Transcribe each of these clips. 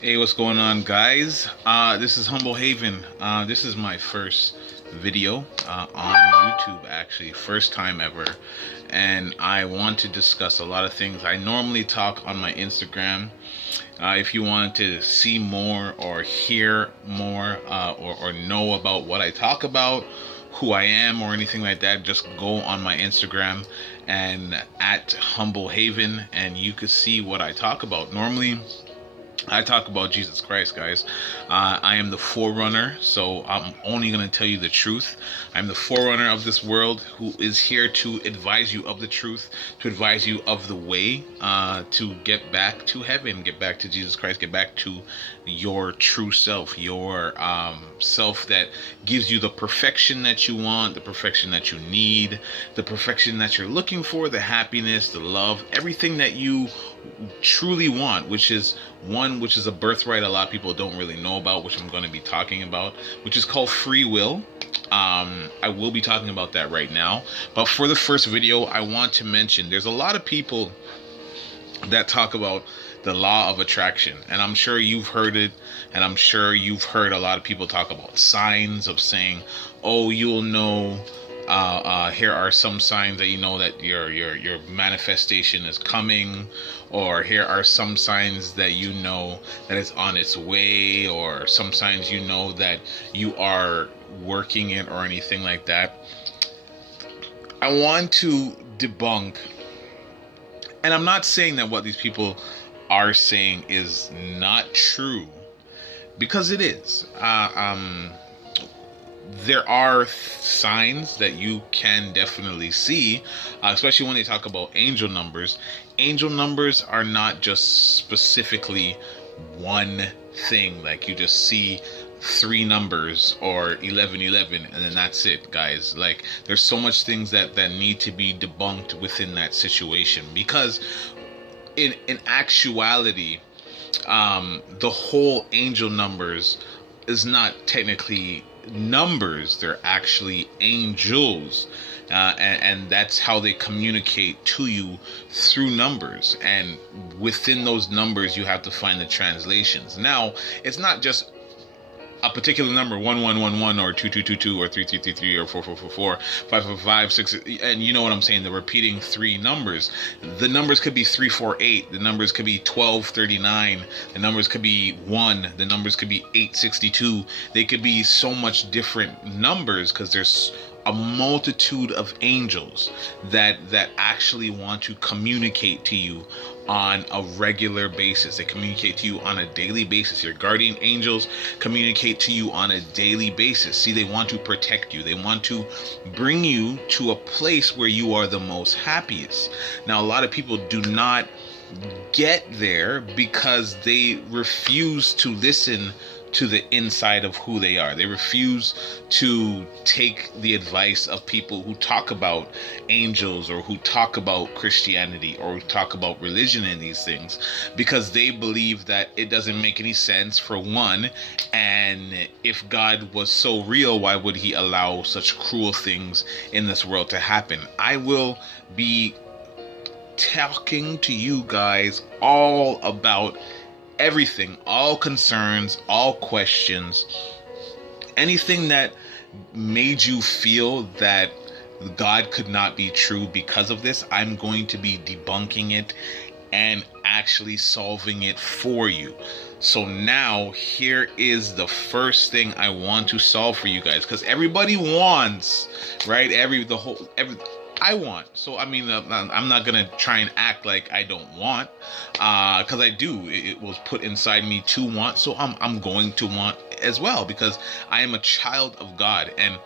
Hey, what's going on, guys? This is Humble Haven. This is my first video on YouTube, actually, first time ever. And I want to discuss a lot of things. I normally talk on my Instagram. If you want to see more or hear more or know about what I talk about, who I am, or anything like that, just go on my Instagram and at Humble Haven, and you could see what I talk about. Normally, I talk about Jesus Christ, guys. I am the forerunner, so I'm only going to tell you the truth. I'm the forerunner of this world who is here to advise you of the truth, to advise you of the way to get back to heaven, get back to Jesus Christ, get back to your true self, your self that gives you the perfection that you want, the perfection that you need, the perfection that you're looking for, the happiness, the love, everything that you truly want, which is a birthright a lot of people don't really know about, which I'm going to be talking about, which is called free will. I will be talking about that right now, but for the first video, I want to mention there's a lot of people that talk about the law of attraction, and I'm sure you've heard it, and I'm sure you've heard a lot of people talk about signs of saying, oh, you'll know, here are some signs that you know that your manifestation is coming, or here are some signs that you know that it's on its way, or some signs you know that you are working it, or anything like that. I want to debunk, and I'm not saying that what these people are saying is not true, because it is. There are signs that you can definitely see, especially when they talk about angel numbers. Angel numbers are not just specifically one thing, like you just see three numbers or 1111 and then that's it, guys. Like, there's so much things that need to be debunked within that situation, because in actuality, the whole angel numbers is not technically numbers, they're actually angels, and that's how they communicate to you, through numbers, and within those numbers you have to find the translations. Now, it's not just a particular number, 1111 or 2222 or 3333 or 4444 5556, and you know what I'm saying, they're repeating three numbers. The numbers could be 348, the numbers could be 1239, the numbers could be 1, the numbers could be 862. They could be so much different numbers, because there's a multitude of angels that actually want to communicate to you on a regular basis. They communicate to you on a daily basis. Your guardian angels communicate to you on a daily basis. See, they want to protect you. They want to bring you to a place where you are the most happiest. Now, a lot of people do not get there because they refuse to listen to the inside of who they are. They refuse to take the advice of people who talk about angels, or who talk about Christianity, or who talk about religion and these things, because they believe that it doesn't make any sense, for one, and if God was so real, why would he allow such cruel things in this world to happen? I will be talking to you guys all about everything, all concerns, all questions, anything that made you feel that God could not be true because of this. I'm going to be debunking it and actually solving it for you. So now, here is the first thing I want to solve for you guys, because everybody wants, right? Every I want. So I mean, I'm not gonna try and act like I don't want, because I do. It was put inside me to want, so I'm going to want as well, because I am a child of God, and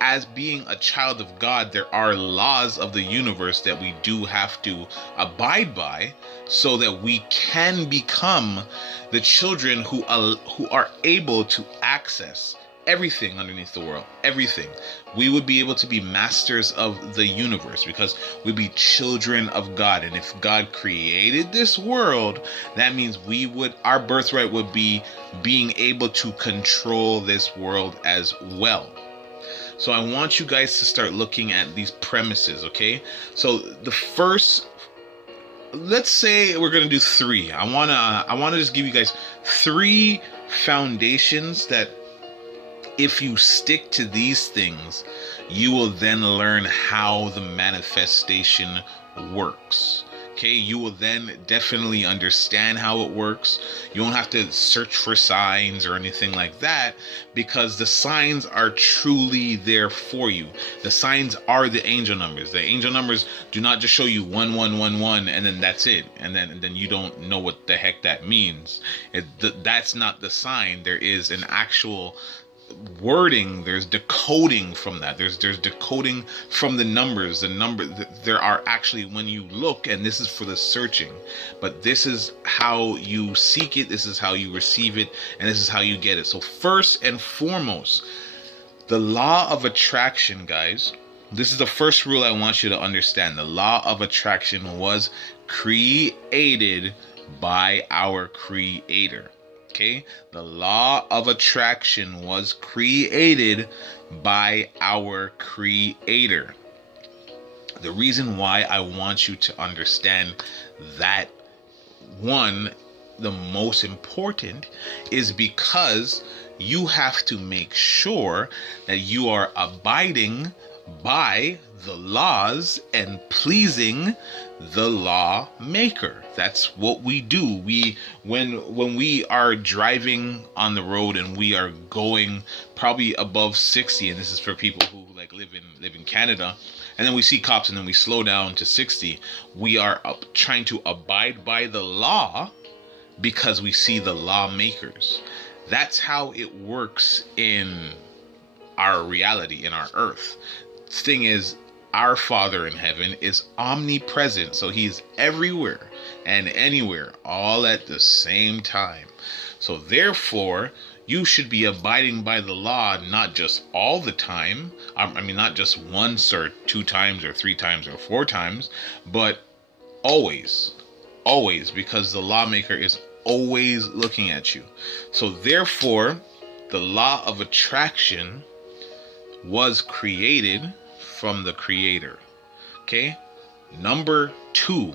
as being a child of God, there are laws of the universe that we do have to abide by, so that we can become the children who are able to access everything underneath the world, everything. We would be able to be masters of the universe, because we'd be children of God. And if God created this world, that means our birthright would be being able to control this world as well. So I want you guys to start looking at these premises, okay? So the first let's say we're gonna do three. I wanna just give you guys three foundations that if you stick to these things, you will then learn how the manifestation works. Okay, you will then definitely understand how it works. You won't have to search for signs or anything like that, because the signs are truly there for you. The signs are the angel numbers. The angel numbers do not just show you 1111 and then that's it, and then you don't know what the heck that means. That's not the sign. There is an actual wording, there's decoding from that, there's decoding from the numbers. There are actually, when you look, and this is for the searching, but this is how you seek it, this is how you receive it, and this is how you get it. So first and foremost, the law of attraction, guys, this is the first rule I want you to understand. The law of attraction was created by our Creator. Okay, the law of attraction was created by our Creator. The reason why I want you to understand that, one, the most important, is because you have to make sure that you are abiding by the laws and pleasing the lawmaker. That's what we do. When we are driving on the road and we are going probably above 60, and this is for people who like live in Canada, and then we see cops and then we slow down to 60, we are trying to abide by the law because we see the lawmakers. That's how it works in our reality, in our earth. The thing is, our Father in heaven is omnipresent, so he's everywhere and anywhere all at the same time. So therefore, you should be abiding by the law, not just all the time. Not just once or two times or three times or four times, but always, because the lawmaker is always looking at you. So therefore, the law of attraction was created from the Creator. Okay? Number two,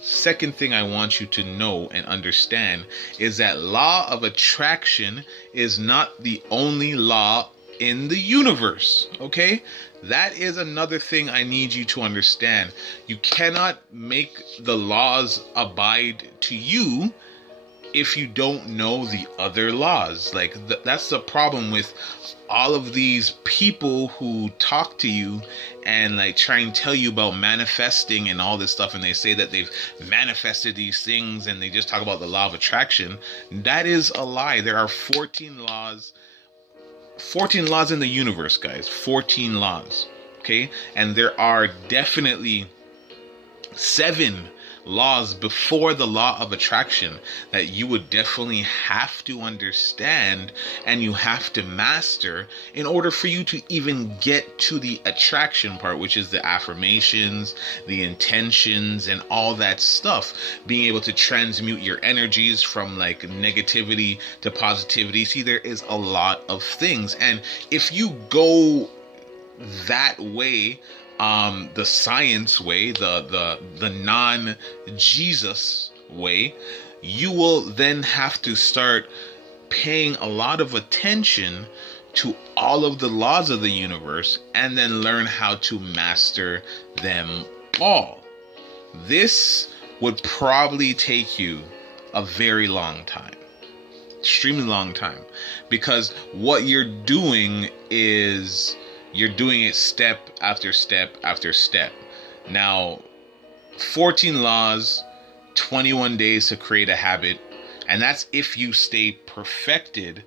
second thing I want you to know and understand is that law of attraction is not the only law in the universe. Okay? That is another thing I need you to understand. You cannot make the laws abide to you if you don't know the other laws. Like that's the problem with all of these people who talk to you and like try and tell you about manifesting and all this stuff, and they say that they've manifested these things and they just talk about the law of attraction. That is a lie. There are 14 laws in the universe, guys. 14 laws. Okay? And there are definitely 7 laws before the law of attraction that you would definitely have to understand and you have to master in order for you to even get to the attraction part, which is the affirmations, the intentions, and all that stuff. Being able to transmute your energies from like negativity to positivity. See, there is a lot of things, and if you go that way, the science way, the non-Jesus way, you will then have to start paying a lot of attention to all of the laws of the universe and then learn how to master them all. This would probably take you a very long time, extremely long time, because what you're doing is you're doing it step after step after step. Now, 14 laws, 21 days to create a habit, and that's if you stay perfected.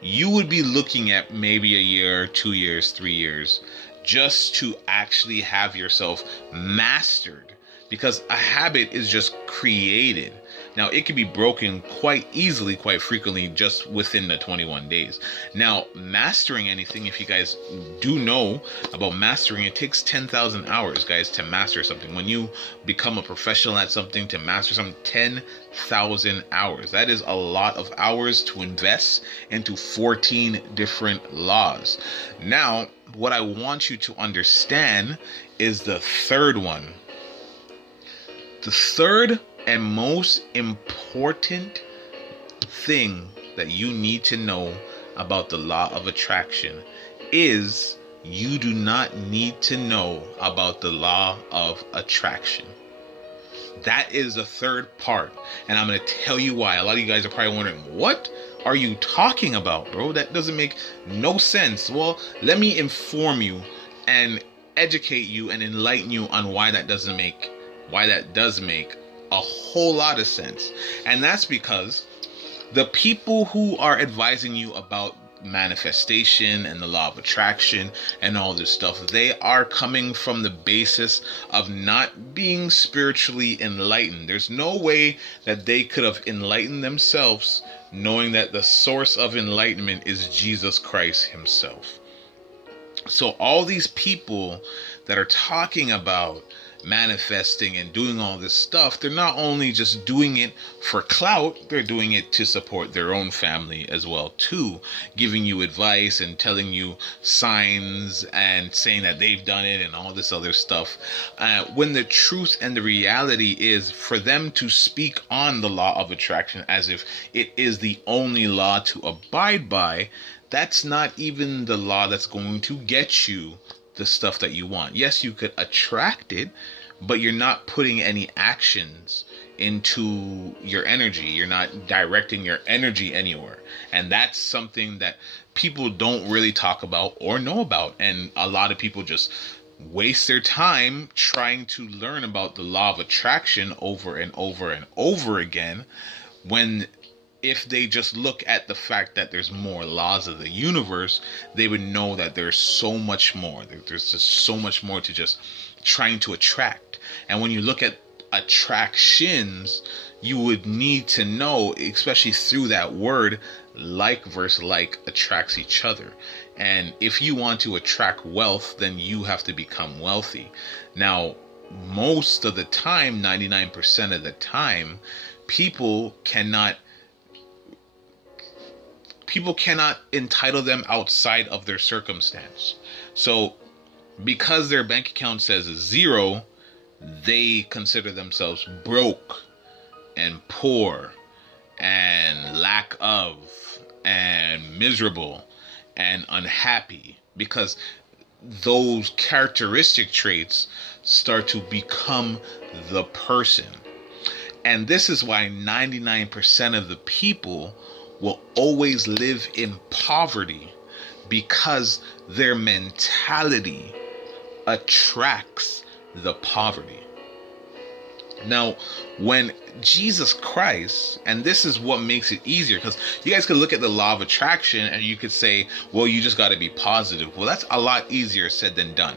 You would be looking at maybe a year, 2 years, 3 years, just to actually have yourself mastered, because a habit is just created. Now, it can be broken quite easily, quite frequently, just within the 21 days. Now, mastering anything, if you guys do know about mastering, it takes 10,000 hours, guys, to master something. When you become a professional at something, to master something, 10,000 hours. That is a lot of hours to invest into 14 different laws. Now, what I want you to understand is the third one. The third and most important thing that you need to know about the law of attraction is you do not need to know about the law of attraction. That is the third part. And I'm going to tell you why. A lot of you guys are probably wondering, what are you talking about, bro? That doesn't make no sense. Well, let me inform you and educate you and enlighten you on why that does make a whole lot of sense. And that's because the people who are advising you about manifestation and the law of attraction and all this stuff, they are coming from the basis of not being spiritually enlightened. There's no way that they could have enlightened themselves knowing that the source of enlightenment is Jesus Christ himself. So all these people that are talking about manifesting and doing all this stuff, they're not only just doing it for clout, they're doing it to support their own family as well too, giving you advice and telling you signs and saying that they've done it and all this other stuff, when the truth and the reality is for them to speak on the law of attraction as if it is the only law to abide by. That's not even the law that's going to get you the stuff that you want. Yes, you could attract it, but you're not putting any actions into your energy. You're not directing your energy anywhere. And that's something that people don't really talk about or know about. And a lot of people just waste their time trying to learn about the law of attraction over and over and over again, when if they just look at the fact that there's more laws of the universe, they would know that there's so much more. There's just so much more to just trying to attract. And when you look at attractions, you would need to know, especially through that word, like versus like attracts each other. And if you want to attract wealth, then you have to become wealthy. Now, most of the time, 99% of the time, people cannot entitle them outside of their circumstance. So because their bank account says 0, they consider themselves broke and poor and lack of and miserable and unhappy, because those characteristic traits start to become the person. And this is why 99% of the people will always live in poverty, because their mentality attracts the poverty. Now, when Jesus Christ, and this is what makes it easier, because you guys could look at the law of attraction and you could say, well, you just got to be positive. Well, that's a lot easier said than done.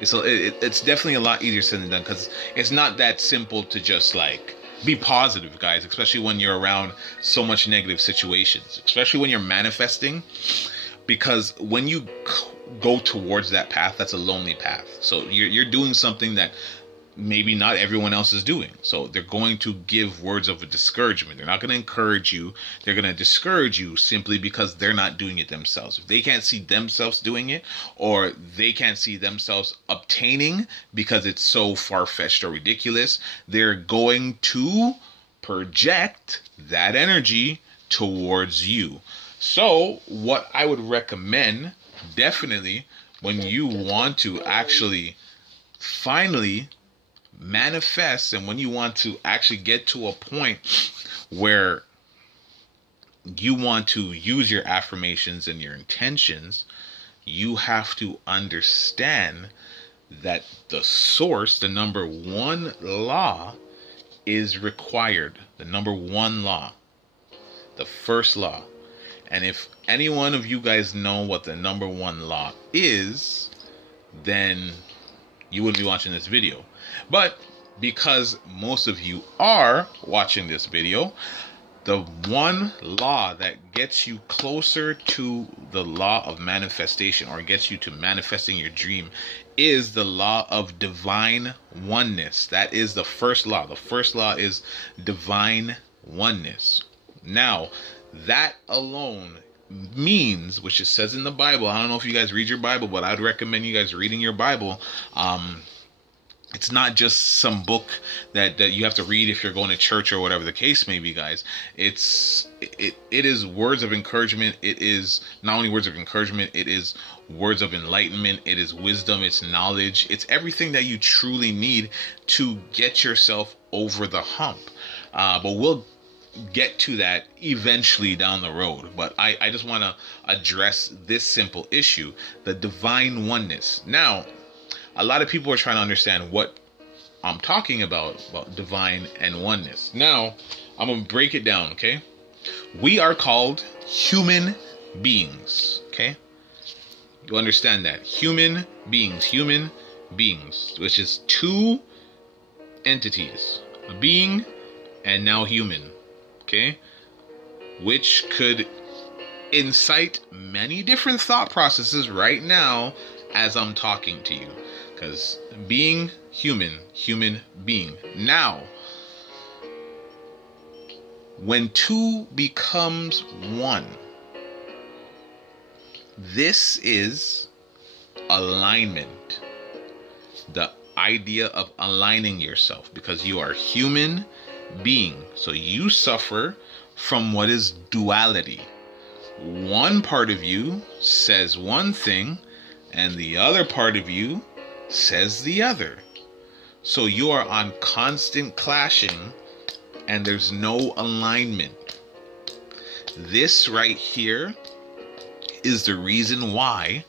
It's definitely a lot easier said than done, because it's not that simple to just like be positive, guys, especially when you're around so much negative situations, especially when you're manifesting, because when you go towards that path, that's a lonely path. So you're doing something that maybe not everyone else is doing. So they're going to give words of a discouragement. They're not going to encourage you. They're going to discourage you simply because they're not doing it themselves. If they can't see themselves doing it, or they can't see themselves obtaining because it's so far-fetched or ridiculous, they're going to project that energy towards you. So what I would recommend, definitely, when you want to actually finally manifest, and when you want to actually get to a point where you want to use your affirmations and your intentions, you have to understand that the source, the number one law, is required. The number one law, the first law. And if any one of you guys know what the number one law is, then you wouldn't be watching this video. But because most of you are watching this video, the one law that gets you closer to the law of manifestation, or gets you to manifesting your dream, is the law of divine oneness. That is the first law. The first law is divine oneness. Now, that alone means, which it says in the Bible, I don't know if you guys read your Bible, but I'd recommend you guys reading your Bible. It's not just some book that you have to read if you're going to church or whatever the case may be, guys. It is words of encouragement. It is not only words of encouragement, it is words of enlightenment. It is wisdom, it's knowledge, it's everything that you truly need to get yourself over the hump. But we'll get to that eventually down the road. But I just want to address this simple issue, the divine oneness. Now, a lot of people are trying to understand what I'm talking about divine and oneness. Now, I'm going to break it down, okay? We are called human beings, okay? You understand that? Human beings, which is two entities, a being and now human, okay? Which could incite many different thought processes right now as I'm talking to you. Because being human being. Now, when two becomes one, this is alignment. The idea of aligning yourself, because you are human being. So you suffer from what is duality. One part of you says one thing, and the other part of you says the other. So you are on constant clashing, and there's no alignment. This right here is the reason why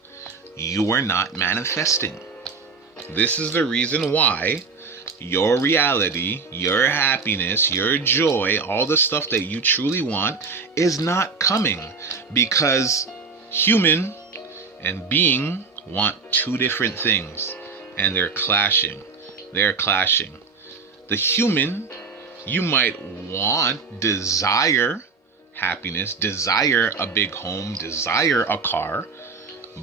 you are not manifesting. This is the reason why your reality, your happiness, your joy, all the stuff that you truly want is not coming, because human and being want two different things. And they're clashing. The human, you might desire happiness, desire a big home, desire a car,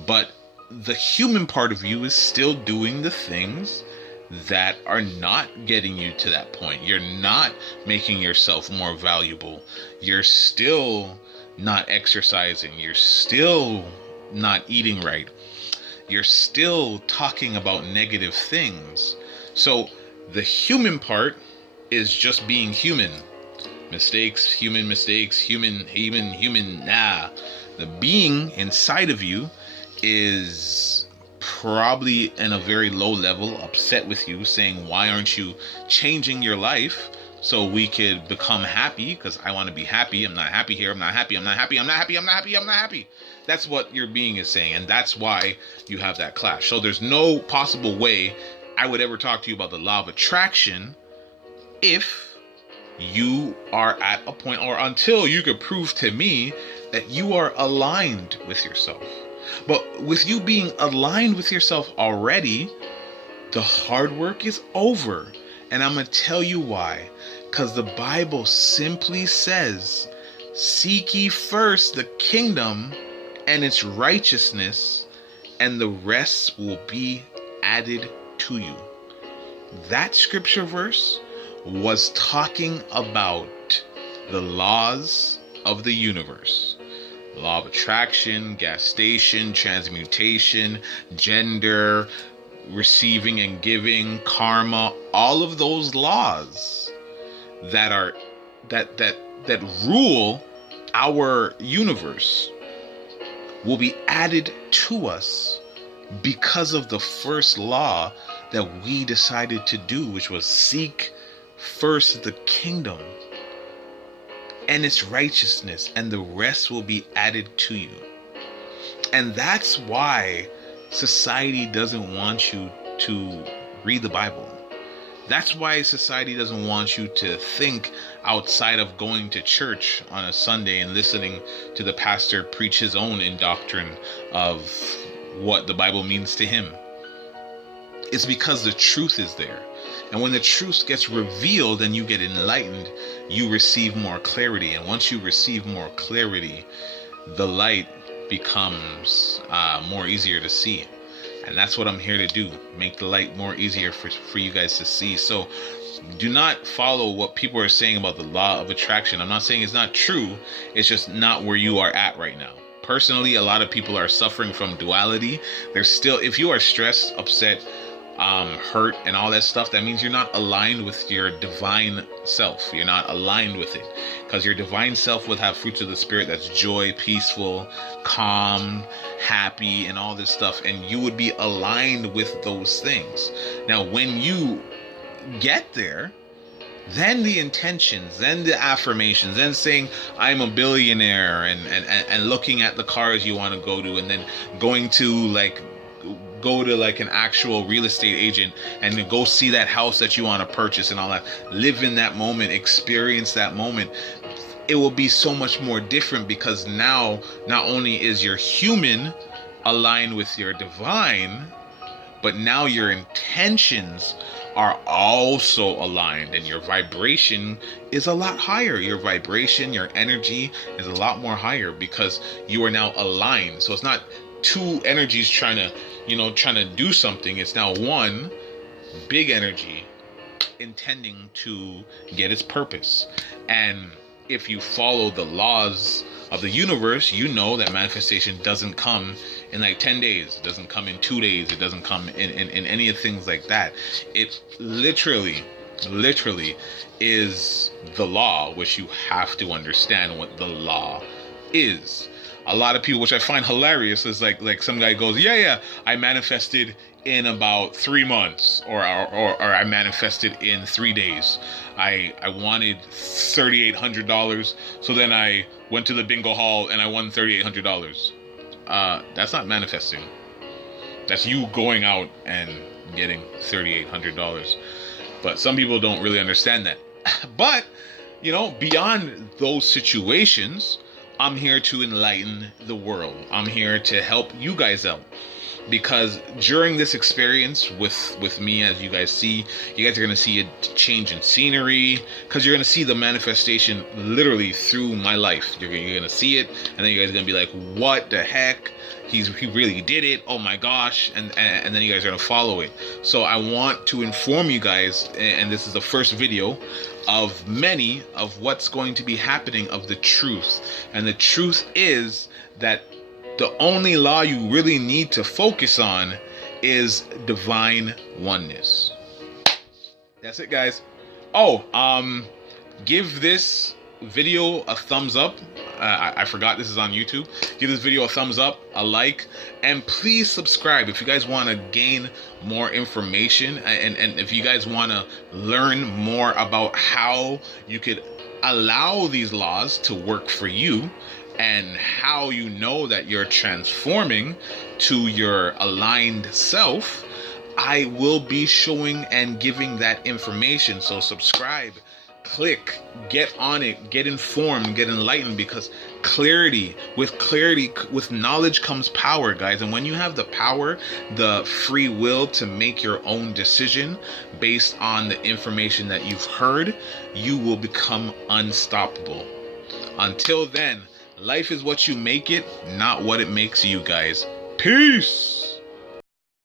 but the human part of you is still doing the things that are not getting you to that point. You're not making yourself more valuable. You're still not exercising. You're still not eating right. You're still talking about negative things. So the human part is just being human. Human mistakes, human. Nah. The being inside of you is probably in a very low level, upset with you, saying, why aren't you changing your life so we could become happy? Because I want to be happy. I'm not happy here. I'm not happy. That's what your being is saying, and that's why you have that clash. So there's no possible way I would ever talk to you about the law of attraction if you are at a point, or until you could prove to me that you are aligned with yourself. But with you being aligned with yourself already, the hard work is over. And I'm going to tell you why. Because the Bible simply says, seek ye first the kingdom and its righteousness, and the rest will be added to you. That scripture verse was talking about the laws of the universe. Law of attraction, gestation, transmutation, gender, receiving and giving, karma, all of those laws that are that rule our universe will be added to us because of the first law that we decided to do, which was seek first the kingdom and its righteousness, and the rest will be added to you. And that's why society doesn't want you to read the Bible. That's why society doesn't want you to think outside of going to church on a Sunday and listening to the pastor preach his own doctrine of what the Bible means to him. It's because the truth is there. And when the truth gets revealed and you get enlightened, you receive more clarity. And once you receive more clarity, the light becomes more easier to see. And that's what I'm here to do. Make the light more easier for you guys to see. So do not follow what people are saying about the law of attraction. I'm not saying it's not true. It's just not where you are at right now. Personally, a lot of people are suffering from duality. They're still, if you are stressed, upset, hurt and all that stuff, that means you're not aligned with your divine self. You're not aligned with it, because your divine self would have fruits of the spirit that's joy, peaceful, calm, happy, and all this stuff, and you would be aligned with those things. Now when you get there, then the intentions, then the affirmations, then saying I'm a billionaire, and looking at the cars you want to go to, and then going to go to an actual real estate agent and go see that house that you want to purchase and all that. Live in that moment, experience that moment. It will be so much more different, because now not only is your human aligned with your divine, but now your intentions are also aligned, and your vibration is a lot higher. Your vibration, your energy is a lot more higher, because you are now aligned. So it's not two energies trying to do something. It's now one big energy intending to get its purpose. And if you follow the laws of the universe, you know that manifestation doesn't come in 10 days. It doesn't come in 2 days. It doesn't come in any of things like that. It literally is the law, which you have to understand what the law is. A lot of people, which I find hilarious, is like some guy goes, yeah, I manifested in about 3 months, or I manifested in 3 days. I wanted $3,800, so then I went to the bingo hall and I won $3,800. That's not manifesting. That's you going out and getting $3,800. But some people don't really understand that. But beyond those situations, I'm here to enlighten the world. I'm here to help you guys out. Because during this experience with me, as you guys see, you guys are going to see a change in scenery, because you're going to see the manifestation literally through my life. You're going to see it, and then you guys are going to be like, what the heck? He really did it. Oh my gosh. And then you guys are going to follow it. So I want to inform you guys, and this is the first video of many of what's going to be happening, of the truth. And the truth is that the only law you really need to focus on is divine oneness. That's it, guys. Give this video a thumbs up. I forgot this is on YouTube. Give this video a thumbs up, a like, and please subscribe if you guys want to gain more information, and if you guys want to learn more about how you could allow these laws to work for you, and how you know that you're transforming to your aligned self. I will be showing and giving that information. So subscribe, click, get on it, get informed, get enlightened, because with knowledge comes power, guys. And when you have the power, the free will to make your own decision based on the information that you've heard, you will become unstoppable. Until then, life is what you make it, not what it makes you, guys. Peace!